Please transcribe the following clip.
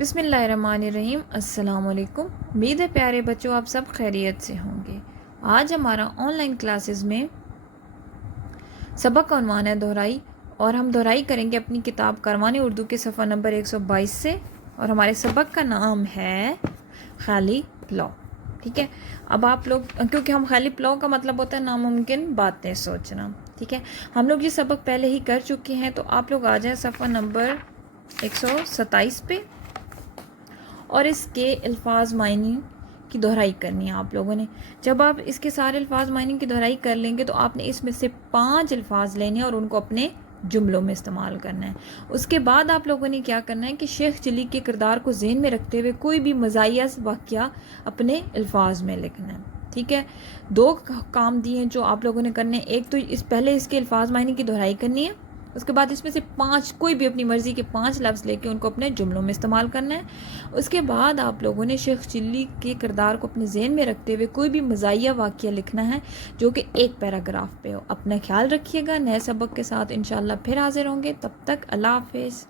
بسم اللہ الرحمن الرحیم۔ السلام علیکم۔ امید ہے پیارے بچوں آپ سب خیریت سے ہوں گے۔ آج ہمارا آن لائن کلاسز میں سبق کا عنوان ہے دہرائی، اور ہم دہرائی کریں گے اپنی کتاب کاروان اردو کے صفحہ نمبر 122 سے، اور ہمارے سبق کا نام ہے خالی پلاؤ۔ ٹھیک ہے، اب آپ لوگ، کیونکہ ہم خالی پلاؤ کا مطلب ہوتا ہے ناممکن باتیں سوچنا، ٹھیک ہے، ہم لوگ یہ سبق پہلے ہی کر چکے ہیں، تو آپ لوگ آ جائیں صفحہ نمبر 127 پہ، اور اس کے الفاظ معنی کی دہرائی کرنی ہے آپ لوگوں نے۔ جب آپ اس کے سارے الفاظ معنی کی دہرائی کر لیں گے تو آپ نے اس میں سے 5 الفاظ لینے ہیں اور ان کو اپنے جملوں میں استعمال کرنا ہے۔ اس کے بعد آپ لوگوں نے کیا کرنا ہے کہ شیخ چلی کے کردار کو ذہن میں رکھتے ہوئے کوئی بھی مزاحیہ واقعہ اپنے الفاظ میں لکھنا ہے، ٹھیک ہے۔ 2 کام دیے ہیں جو آپ لوگوں نے کرنے ہیں، ایک تو پہلے اس کے الفاظ معنی کی دہرائی کرنی ہے، اس کے بعد اس میں سے 5 کوئی بھی اپنی مرضی کے 5 لفظ لے کے ان کو اپنے جملوں میں استعمال کرنا ہے۔ اس کے بعد آپ لوگوں نے شیخ چلی کے کردار کو اپنے ذہن میں رکھتے ہوئے کوئی بھی مزاحیہ واقعہ لکھنا ہے جو کہ ایک پیراگراف پہ ہو۔ اپنا خیال رکھیے گا، نئے سبق کے ساتھ انشاءاللہ پھر حاضر ہوں گے، تب تک اللہ حافظ۔